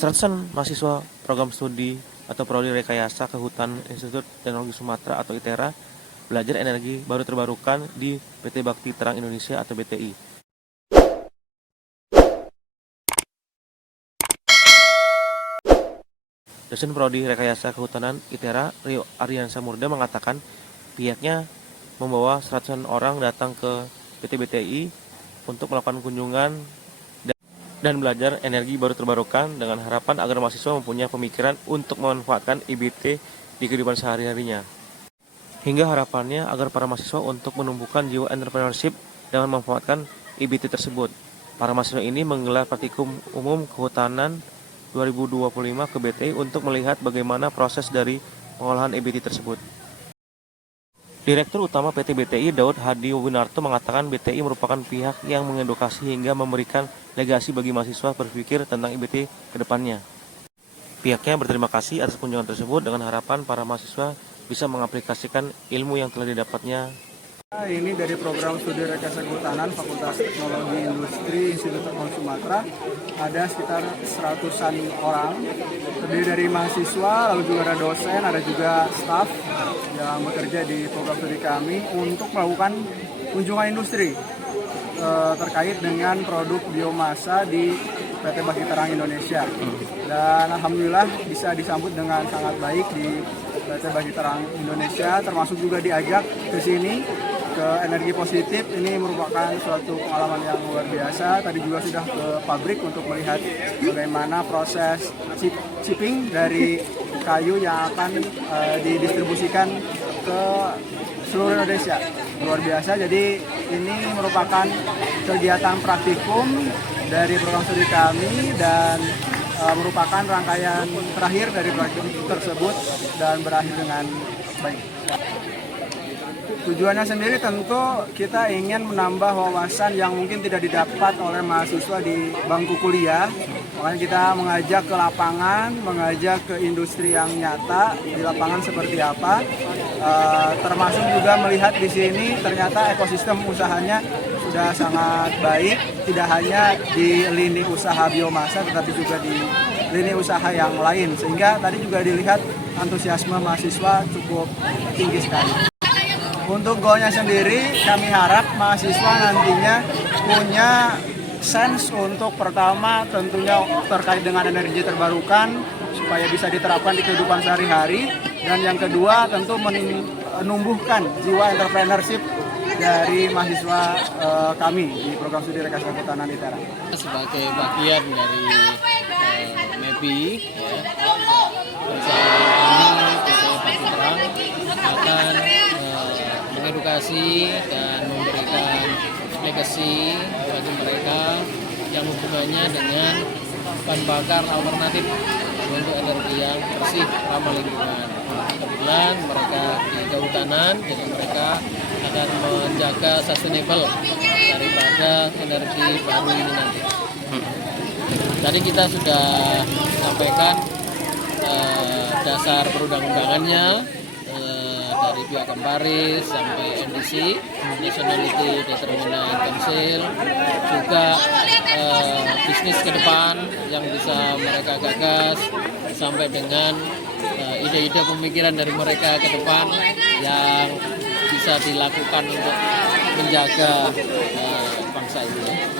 Seratusan mahasiswa program studi atau prodi rekayasa kehutan Institut Teknologi Sumatera atau ITERA belajar energi baru terbarukan di PT Bakti Terang Indonesia atau BTI. Dosen prodi rekayasa kehutanan ITERA Rio Aryansa Murda mengatakan pihaknya membawa seratusan orang datang ke PT BTI untuk melakukan kunjungan dan belajar energi baru terbarukan dengan harapan agar mahasiswa mempunyai pemikiran untuk memanfaatkan IBT di kehidupan sehari-harinya. Hingga harapannya agar para mahasiswa untuk menumbuhkan jiwa entrepreneurship dengan memanfaatkan IBT tersebut. Para mahasiswa ini menggelar praktikum umum kehutanan 2025 ke BTI untuk melihat bagaimana proses dari pengolahan IBT tersebut. Direktur Utama PT BTI Daud Hadi Winarto mengatakan BTI merupakan pihak yang mengedukasi hingga memberikan legasi bagi mahasiswa berpikir tentang IBT ke depannya. Pihaknya berterima kasih atas kunjungan tersebut dengan harapan para mahasiswa bisa mengaplikasikan ilmu yang telah didapatnya. Ini dari program studi rekayasa kehutanan Fakultas Teknologi Industri Institut Teknologi Sumatera, ada sekitar 100-an orang, terdiri dari mahasiswa, lalu juga ada dosen, ada juga staf yang bekerja di program studi kami untuk melakukan kunjungan industri terkait dengan produk biomasa di PT Bakti Terang Indonesia. Dan alhamdulillah bisa disambut dengan sangat baik di PT Bakti Terang Indonesia, termasuk juga diajak ke sini ke energi positif. Ini merupakan suatu pengalaman yang luar biasa. Tadi juga sudah ke pabrik untuk melihat bagaimana proses shipping dari kayu yang akan didistribusikan ke seluruh Indonesia. Luar biasa. Jadi ini merupakan kegiatan praktikum dari program studi kami dan merupakan rangkaian terakhir dari praktikum tersebut dan berakhir dengan baik. Tujuannya sendiri tentu kita ingin menambah wawasan yang mungkin tidak didapat oleh mahasiswa di bangku kuliah. Makanya kita mengajak ke lapangan, mengajak ke industri yang nyata di lapangan seperti apa. Termasuk juga melihat di sini ternyata ekosistem usahanya sudah sangat baik, tidak hanya di lini usaha biomasa tetapi juga di lini usaha yang lain. Sehingga tadi juga dilihat antusiasme mahasiswa cukup tinggi sekali. Untuk goalnya sendiri, kami harap mahasiswa nantinya punya sense untuk pertama tentunya terkait dengan energi terbarukan supaya bisa diterapkan di kehidupan sehari-hari, dan yang kedua tentu menumbuhkan jiwa entrepreneurship dari mahasiswa kami di program studi rekayasa kehutanan ITERA. Sebagai bagian dari MEBI, perusahaan kami PT Bakti Terang akan mengedukasi dan memberikan legacy bagi mereka yang hubungannya dengan bahan bakar alternatif untuk energi yang bersih, ramah lingkungan. Kebetulan mereka di kehutanan, jadi mereka akan menjaga sustainable daripada energi baru ini nanti. Tadi kita sudah sampaikan dasar perundang-undangannya dari pihak Kemparis sampai NDC, Nationality Determinant Council, juga bisnis ke depan yang bisa mereka gagas, sampai dengan ide-ide pemikiran dari mereka ke depan yang bisa dilakukan untuk menjaga bangsa ini.